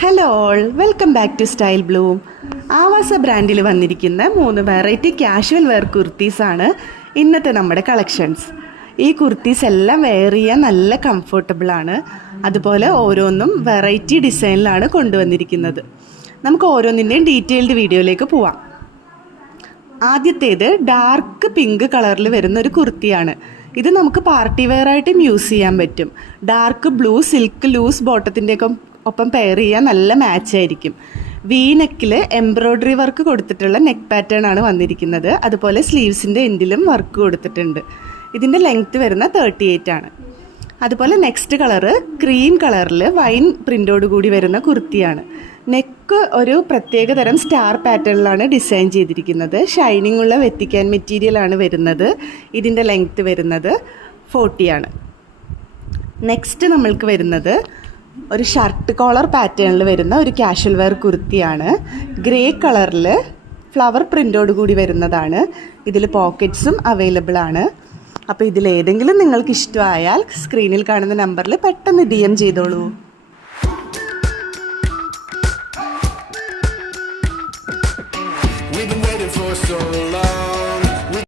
Hello all, welcome back to Style Bloom. ആവാസ ബ്രാൻഡിൽ വന്നിരിക്കുന്ന 3 വെറൈറ്റി കാഷ്വൽ വെയർ കുർത്തീസാണ് ഇന്നത്തെ നമ്മുടെ കളക്ഷൻസ്. ഈ കുർത്തീസ് എല്ലാം വെയർ ചെയ്യാൻ നല്ല കംഫർട്ടബിളാണ്. അതുപോലെ ഓരോന്നും വെറൈറ്റി ഡിസൈനിലാണ് കൊണ്ടുവന്നിരിക്കുന്നത്. നമുക്ക് ഓരോന്നിൻ്റെയും ഡീറ്റെയിൽഡ് വീഡിയോയിലേക്ക് പോവാം. ആദ്യത്തേത് ഡാർക്ക് പിങ്ക് കളറിൽ വരുന്ന ഒരു കുർത്തിയാണ്. ഇത് നമുക്ക് പാർട്ടി വെയർ ആയിട്ടും യൂസ് ചെയ്യാൻ പറ്റും. ഡാർക്ക് ബ്ലൂ സിൽക്ക് ലൂസ് ബോട്ടത്തിൻ്റെയൊക്കെ ഒപ്പം പെയർ ചെയ്യാൻ നല്ല മാച്ച് ആയിരിക്കും. വി നെക്കിൽ എംബ്രോയ്ഡറി വർക്ക് കൊടുത്തിട്ടുള്ള നെക്ക് പാറ്റേൺ ആണ് വന്നിരിക്കുന്നത്. അതുപോലെ സ്ലീവ്സിൻ്റെ എൻഡിലും വർക്ക് കൊടുത്തിട്ടുണ്ട്. ഇതിൻ്റെ ലെങ്ത്ത് വരുന്ന 38 ആണ്. അതുപോലെ നെക്സ്റ്റ് കളറ് ക്രീം കളറിൽ വൈൻ പ്രിൻ്റോട് കൂടി വരുന്ന കുർത്തിയാണ്. നെക്ക് ഒരു പ്രത്യേക തരം സ്റ്റാർ പാറ്റേണിലാണ് ഡിസൈൻ ചെയ്തിരിക്കുന്നത്. ഷൈനിങ് ഉള്ള വെറ്റിക്കാൻ മെറ്റീരിയലാണ് വരുന്നത്. ഇതിൻ്റെ ലെങ്ത്ത് വരുന്നത് 40 ആണ്. നെക്സ്റ്റ് നമ്മൾക്ക് വരുന്നത് ഒരു ഷർട്ട് കോളർ പാറ്റേണിൽ വരുന്ന ഒരു കാഷ്വൽ വെയർ കുർത്തിയാണ്. ഗ്രേ കളറിൽ ഫ്ലവർ പ്രിൻ്റോട് കൂടി വരുന്നതാണ്. ഇതിൽ പോക്കറ്റ്സും അവൈലബിൾ ആണ്. അപ്പോൾ ഇതിലേതെങ്കിലും നിങ്ങൾക്ക് ഇഷ്ടമായാൽ സ്ക്രീനിൽ കാണുന്ന നമ്പറിൽ പെട്ടെന്ന് DM ചെയ്തോളൂ. We've been waiting for so long.